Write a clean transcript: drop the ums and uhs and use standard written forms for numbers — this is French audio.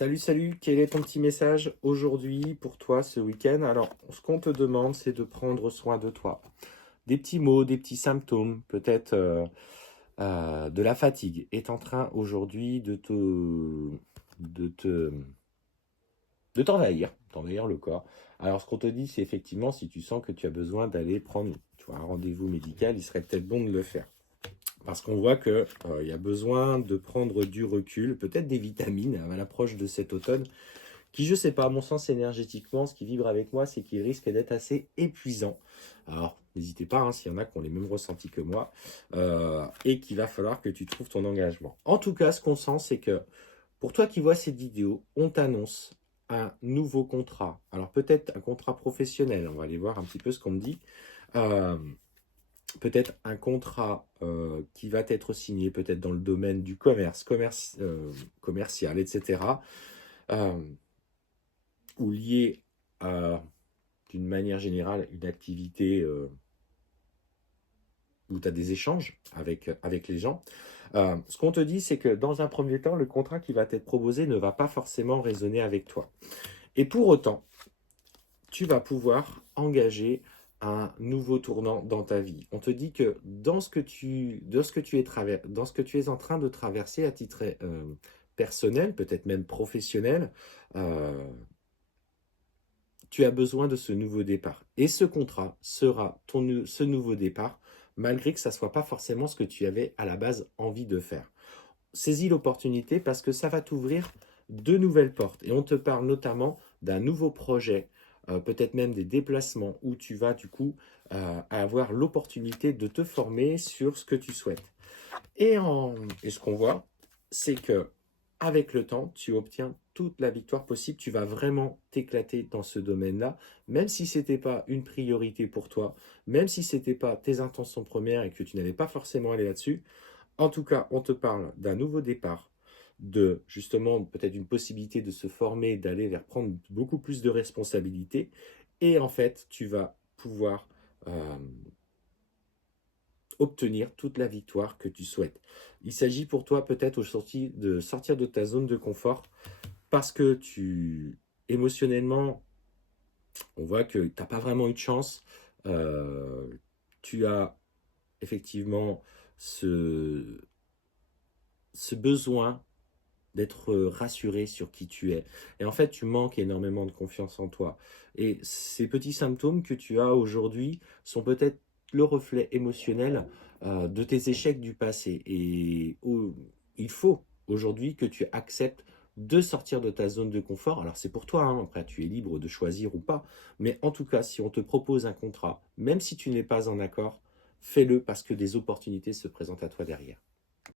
Salut, salut, quel est ton petit message aujourd'hui pour toi ce week-end? Alors, ce qu'on te demande, c'est de prendre soin de toi. Des petits mots, des petits symptômes, peut-être de la fatigue est en train aujourd'hui de te, de t'envahir le corps. Alors, ce qu'on te dit, c'est effectivement, si tu sens que tu as besoin d'aller prendre, tu vois, un rendez-vous médical, il serait peut-être bon de le faire. Parce qu'on voit que, il y a besoin de prendre du recul, peut-être des vitamines à l'approche de cet automne qui, je sais pas, à mon sens énergétiquement, ce qui vibre avec moi, c'est qu'il risque d'être assez épuisant. Alors, n'hésitez pas, hein, s'il y en a qui ont les mêmes ressentis que moi, et qu'il va falloir que tu trouves ton engagement. En tout cas, ce qu'on sent, c'est que pour toi qui vois cette vidéo, on t'annonce un nouveau contrat. Alors peut-être un contrat professionnel, on va aller voir un petit peu ce qu'on me dit. Euh, Peut-être un contrat qui va être signé, peut-être dans le domaine du commercial, etc. Euh, ou lié à, d'une manière générale, une activité où tu as des échanges avec les gens. Ce qu'on te dit, c'est que dans un premier temps, le contrat qui va t'être proposé ne va pas forcément résonner avec toi. Et pour autant, tu vas pouvoir engager un nouveau tournant dans ta vie. On te dit que dans ce que tu es en train de traverser à titre personnel, peut-être même professionnel, euh, tu as besoin de ce nouveau départ. Et ce contrat sera ce nouveau départ, malgré que ça ne soit pas forcément ce que tu avais à la base envie de faire. Saisis l'opportunité parce que ça va t'ouvrir de nouvelles portes. Et on te parle notamment d'un nouveau projet, peut-être même des déplacements où tu vas du coup avoir l'opportunité de te former sur ce que tu souhaites. Et ce qu'on voit, c'est que avec le temps, tu obtiens toute la victoire possible. Tu vas vraiment t'éclater dans ce domaine-là, même si ce n'était pas une priorité pour toi, même si ce n'était pas tes intentions premières et que tu n'avais pas forcément allé là-dessus. En tout cas, on te parle d'un nouveau départ, de justement peut-être une possibilité de se former, d'aller vers prendre beaucoup plus de responsabilités. Et en fait, tu vas pouvoir obtenir toute la victoire que tu souhaites. Il s'agit pour toi peut-être aujourd'hui de sortir de ta zone de confort parce que émotionnellement, on voit que tu n'as pas vraiment eu de chance. Euh, Tu as effectivement ce, ce besoin d'être rassuré sur qui tu es. Et en fait, tu manques énormément de confiance en toi. Et ces petits symptômes que tu as aujourd'hui sont peut-être le reflet émotionnel de tes échecs du passé. Il faut aujourd'hui que tu acceptes de sortir de ta zone de confort. Alors c'est pour toi, hein, après tu es libre de choisir ou pas. Mais en tout cas, si on te propose un contrat, même si tu n'es pas en accord, fais-le parce que des opportunités se présentent à toi derrière.